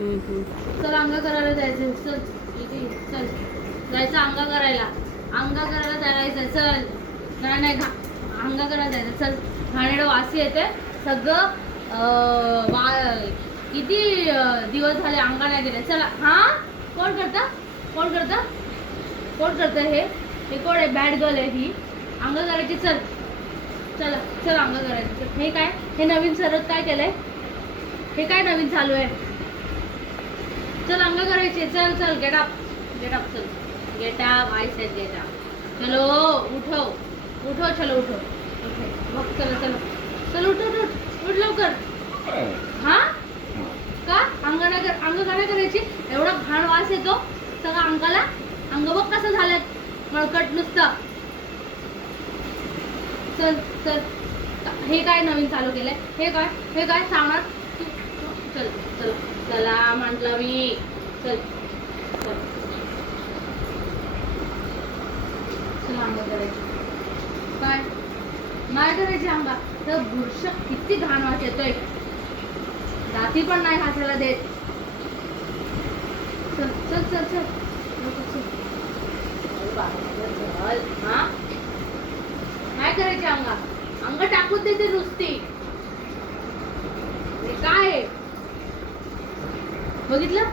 चल अंगा करायला जायचं. चल इथे चल जायचं अंगा करायला. अंगा करायला जायचं. चल नाही नाही अंगा करायला जायचं. चल घाणेरडं वास येते सगळं. किती दिवस झाले अंगा नाही गेले. चला हा कोण करता कोण करता कोण करतं हे कोण आहे. बॅड गर्ल आहे ही. अंगा करायची. चल चला चल अंगा करायचं. हे काय हे नवीन सरत काय केलंय. हे काय नवीन चालू आहे. चल अंगा करायची. चल चल गेट अप चल get up. I said get up. चलो उठो उठो. चलो उठो मग चलो चलो चल उठ उठ उठ उठ लवकर. हा का अंग काय करायची. एवढा घाण वास येतो सगळं अंगाला. अंग बघ कसं झालंय मळकट नुसतं. चल चल हे काय नवीन चालू केलंय. हे काय सांगणार. चल चल चला म्हटलं मी. चल चल चला अंगा करायची. काय नाही करायची अंगा. तर बुरश किती घाण वास येतोय. दाती पण नाही घासायला देत. चल चल चल चल हा नाही करायची अंगा. अंग टाकून देते नुसती. काय बघितलं